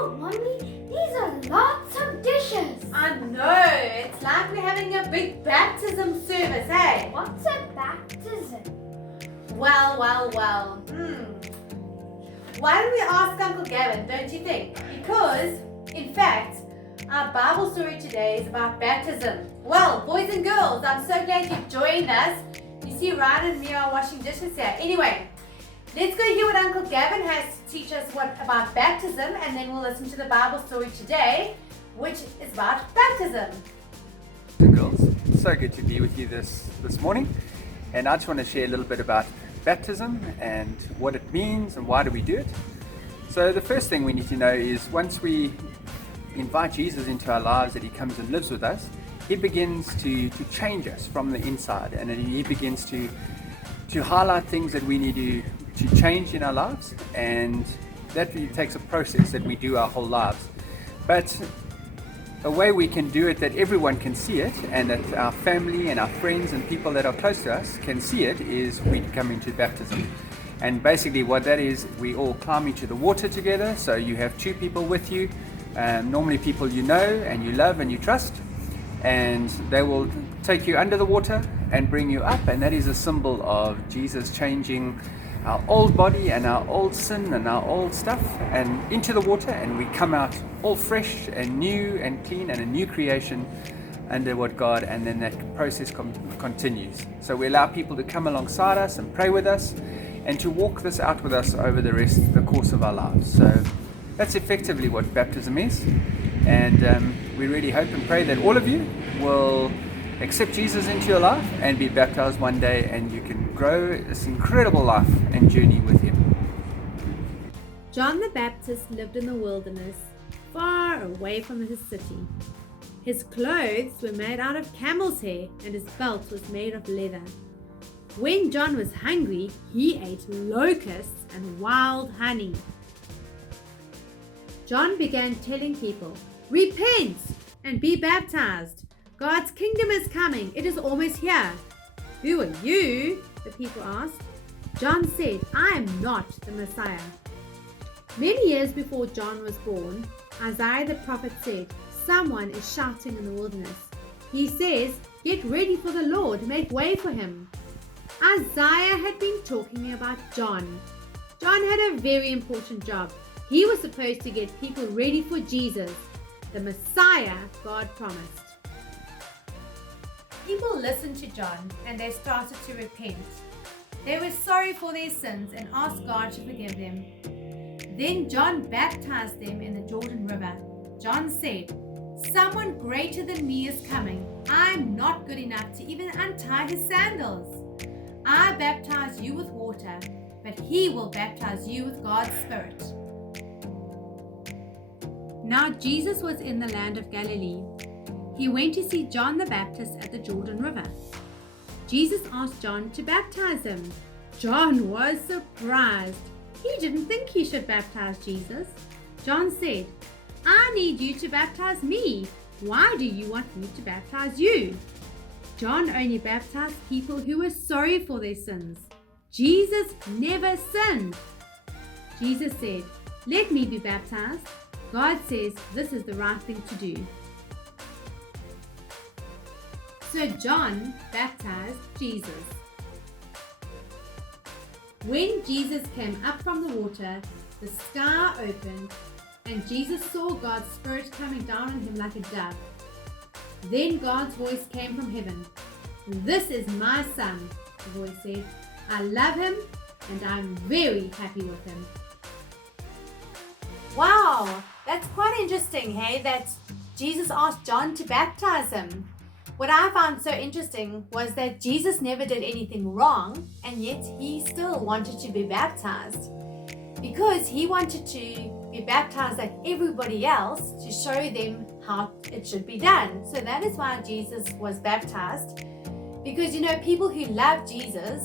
Wow, Mommy, these are lots of dishes. I know, it's like we're having a big baptism service, hey? What's a baptism? Well. Why don't we ask Uncle Gavin, don't you think? Because, in fact, our Bible story today is about baptism. Well, boys and girls, I'm so glad you've joined us. You see, Ryan and me are washing dishes here. Anyway, let's go hear what Uncle Gavin has to teach us about baptism, and then we'll listen to the Bible story today, which is about baptism. Girls, so good to be with you this morning, and I just want to share a little bit about baptism and what it means and why do we do it. So the first thing we need to know is once we invite Jesus into our lives, that he comes and lives with us, he begins to change us from the inside, and he begins to highlight things that we need to change in our lives, and that really takes a process that we do our whole lives. But a way we can do it that everyone can see it, and that our family and our friends and people that are close to us can see it, is we come into baptism. And basically what that is, we all climb into the water together. So you have two people with you, normally people you know and you love and you trust, and they will take you under the water and bring you up, and that is a symbol of Jesus changing our old body and our old sin and our old stuff and into the water, and we come out all fresh and new and clean and a new creation under what God, and then that process continues. So we allow people to come alongside us and pray with us and to walk this out with us over the course of our lives. So that's effectively what baptism is, and we really hope and pray that all of you will accept Jesus into your life and be baptized one day, and you can grow this incredible life and journey with him. John the Baptist lived in the wilderness, far away from his city. His clothes were made out of camel's hair, and his belt was made of leather. When John was hungry, he ate locusts and wild honey. John began telling people, "Repent and be baptized. God's kingdom is coming. It is almost here." "Who are you?" the people asked. John said, "I am not the Messiah." Many years before John was born, Isaiah the prophet said, "Someone is shouting in the wilderness. He says, 'Get ready for the Lord, make way for him.'" Isaiah had been talking about John. John had a very important job. He was supposed to get people ready for Jesus, the Messiah God promised. People listened to John, and they started to repent. They were sorry for their sins and asked God to forgive them. Then John baptized them in the Jordan River. John said, "Someone greater than me is coming. I'm not good enough to even untie his sandals. I baptize you with water, but he will baptize you with God's Spirit." Now Jesus was in the land of Galilee. He went to see John the Baptist at the Jordan River. Jesus asked John to baptize him. John was surprised. He didn't think he should baptize Jesus. John said, "I need you to baptize me. Why do you want me to baptize you?" John only baptized people who were sorry for their sins. Jesus never sinned. Jesus said, "Let me be baptized. God says this is the right thing to do." So John baptized Jesus. When Jesus came up from the water, the sky opened, and Jesus saw God's Spirit coming down on him like a dove. Then God's voice came from heaven. "This is my son," the voice said. "I love him, and I'm very happy with him." Wow, that's quite interesting, hey, that Jesus asked John to baptize him. What I found so interesting was that Jesus never did anything wrong, and yet he still wanted to be baptized, because he wanted to be baptized like everybody else to show them how it should be done. So that is why Jesus was baptized, because people who love Jesus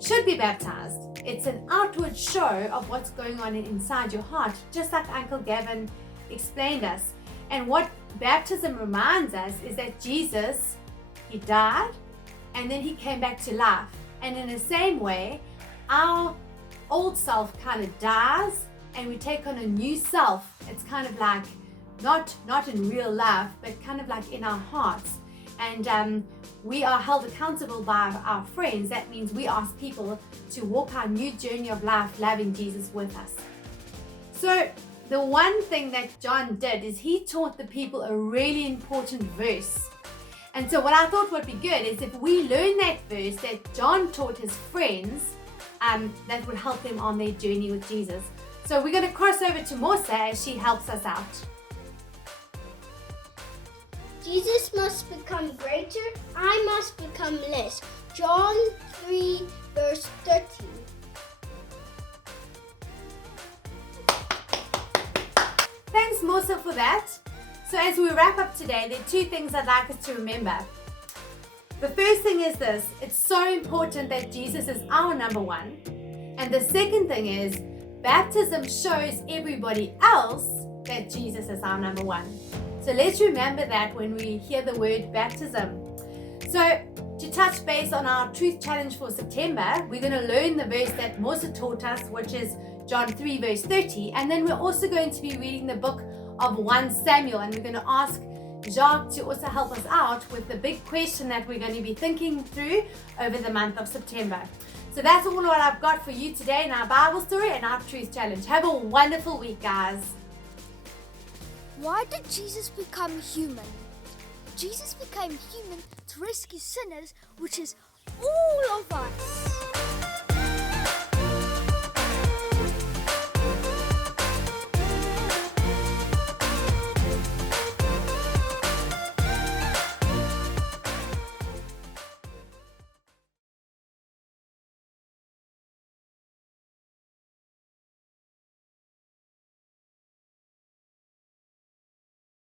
should be baptized. It's an outward show of what's going on inside your heart, just like Uncle Gavin explained us. And what baptism reminds us is that Jesus, he died and then he came back to life. And in the same way, our old self kind of dies and we take on a new self. It's kind of like not in real life, but kind of like in our hearts. And we are held accountable by our friends. That means we ask people to walk our new journey of life, loving Jesus with us. So the one thing that John did is he taught the people a really important verse. And so what I thought would be good is if we learn that verse that John taught his friends, that would help them on their journey with Jesus. So we're going to cross over to Morsa as she helps us out. Jesus must become greater, I must become less. John 3 verse 13. Thanks, Morsa, for that. So as we wrap up today, there are two things I'd like us to remember. The first thing is this: it's so important that Jesus is our number one. And the second thing is, baptism shows everybody else that Jesus is our number one. So let's remember that when we hear the word baptism. So to touch base on our truth challenge for September, we're going to learn the verse that Morsa taught us, which is John 3 verse 30. And then we're also going to be reading the book of 1 Samuel, and we're going to ask Jacques to also help us out with the big question that we're going to be thinking through over the month of September. So that's all what I've got for you today in our Bible story and our truth challenge. Have a wonderful week, guys. Why did Jesus become human? Jesus became human to rescue sinners, which is all of us.